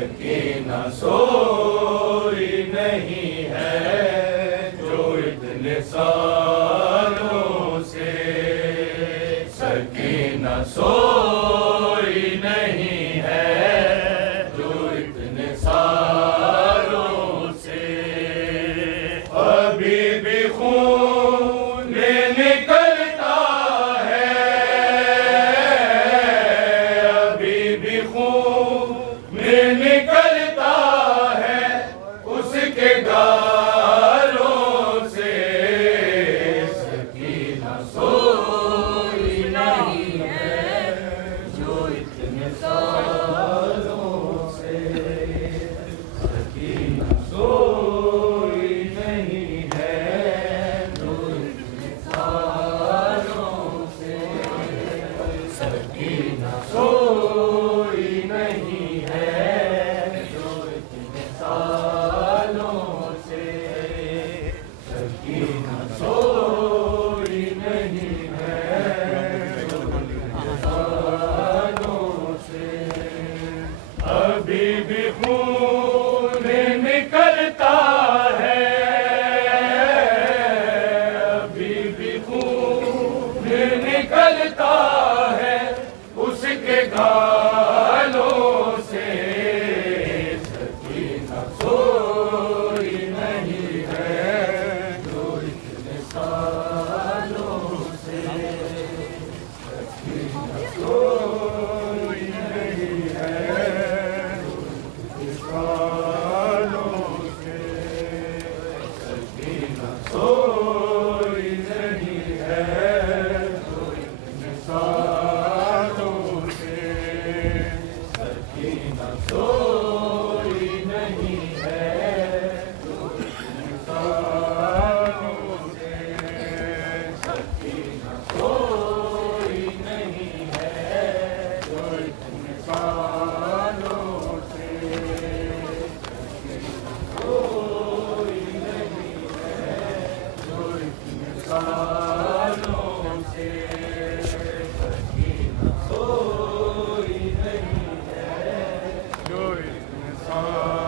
सकीना सोई नहीं है जो इतने सालों से। सकीना सोई नहीं है जो इतने सालों से। अभी भी खून निकलता है, अभी भी खून निकलता है उसके गालों से। सकीना सोई नहीं है जो इतने सालों से। सकीना सोई नहीं है जो इतने सालों से। सकीना सोई नहीं है जो इतने सालों से। सकीना सोई नहीं है जो इतने सालों से। अभी भी खून निकलता है, अभी भी खून निकलता है उसके गालों से। सकीना सोई नहीं है जो इतने सालों से। सकीना सोई नहीं है जो इतने सालों से। सकीना सोई नहीं है जो इतने सालों से। सकीना सोई नहीं है जो इतने सालों से। सकीना सोई नहीं है जो इतने सालों से। सोई नहीं है जो इतने सालों से। सकीना सोई नहीं है जो इतने सालों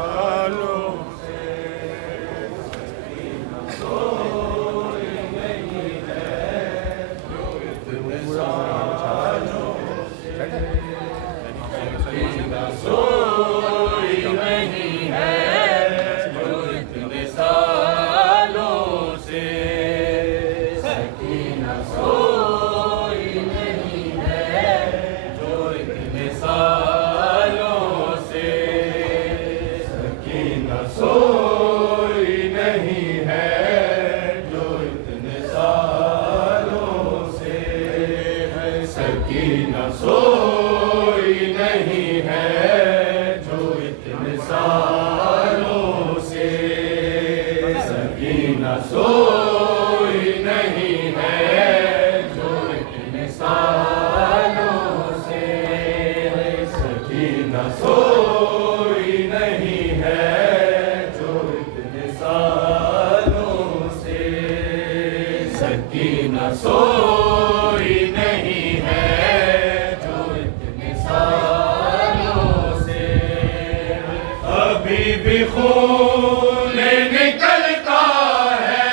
से। सकीना सोई नहीं है जो इतने सालों से। सकीना सोई नहीं है जो इतने सालों से। सकीना सोई नहीं है जो इतने सालों से। सकीना सोई नहीं है जो इतने सालों से। सकीना सोई नहीं है जो इतने सालों से। सकीना सोई नहीं है जो इतने सालों से। सकीना सोई नहीं है जो इतने सालों से। सकीना सोई नहीं है जो इतने सालों से। अभी भी खून निकलता है,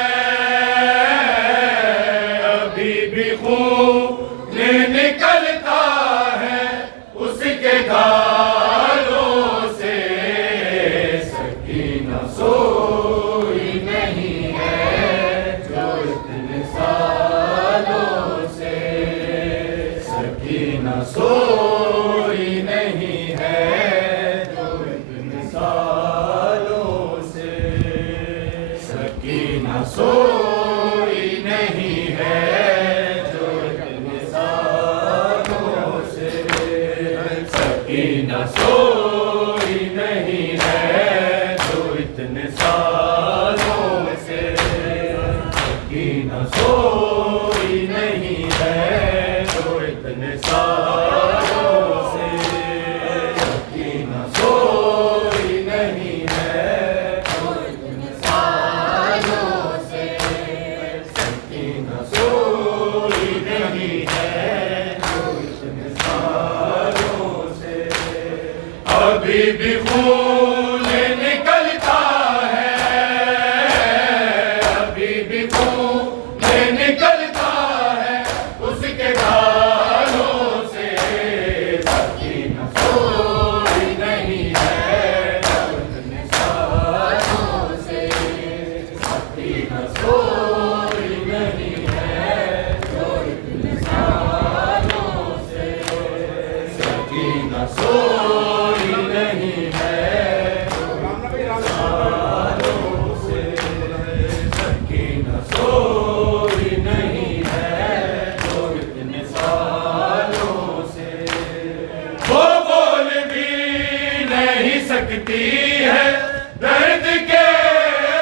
अभी भी खून निकलता है उसके गालों से। सकीना सोई नहीं है जो इतने सालों से। सकीना सोई नहीं है जो इतने सालों सकती है दर्द के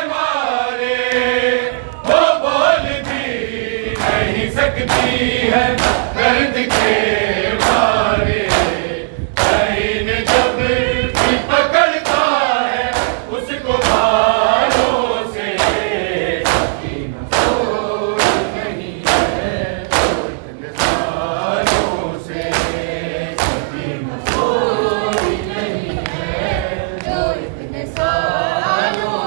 मारे, वो बोल भी नहीं सकती है दर्द के मारे। कहीं जब भी पकड़ता है उसको बालों से, सकीना सोच नहीं है जो इतने सालों से, सकीना सोच नहीं है जो इतने सालों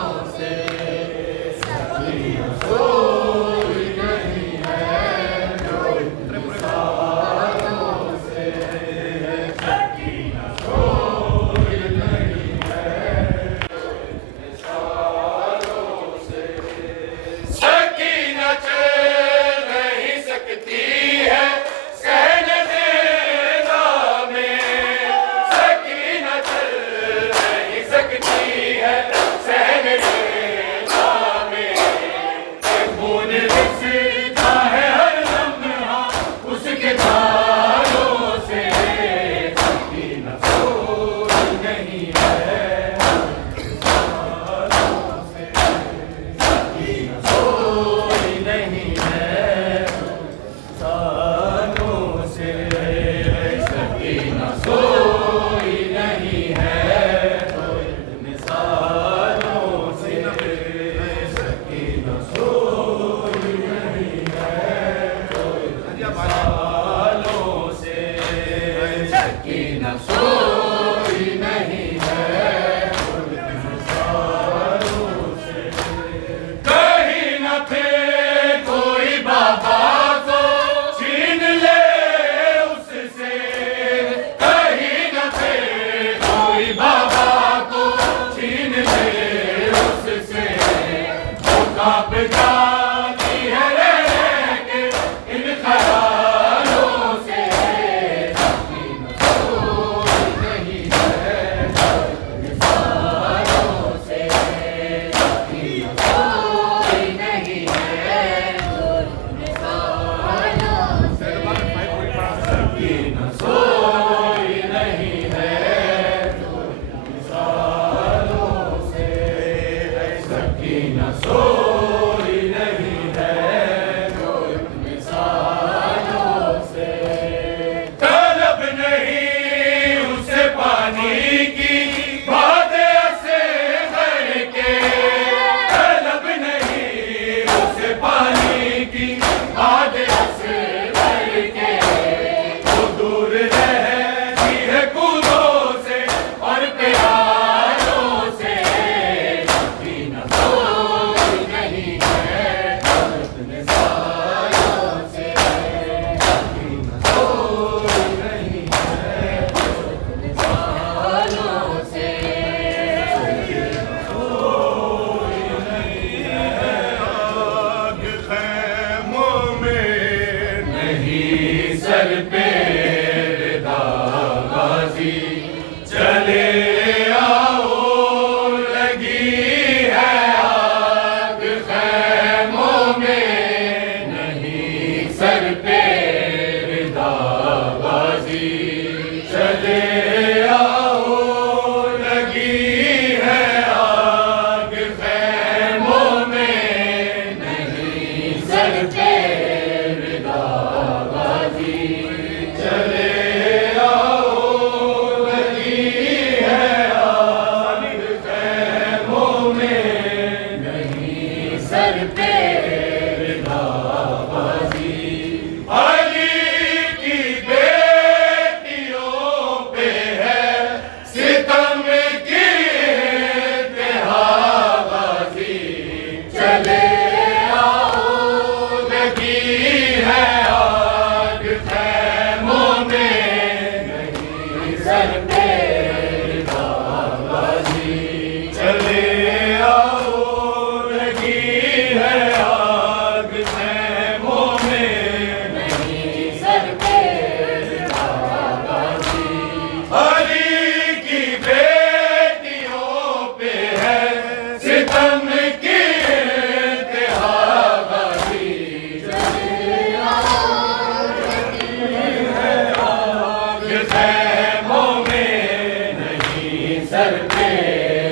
के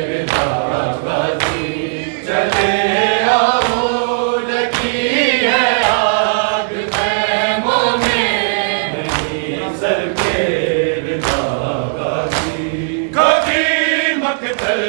रिदा गाजी चले आओ लगी है आग ख़ैमों में नहीं सर के रिदा गाजी कभी मकतल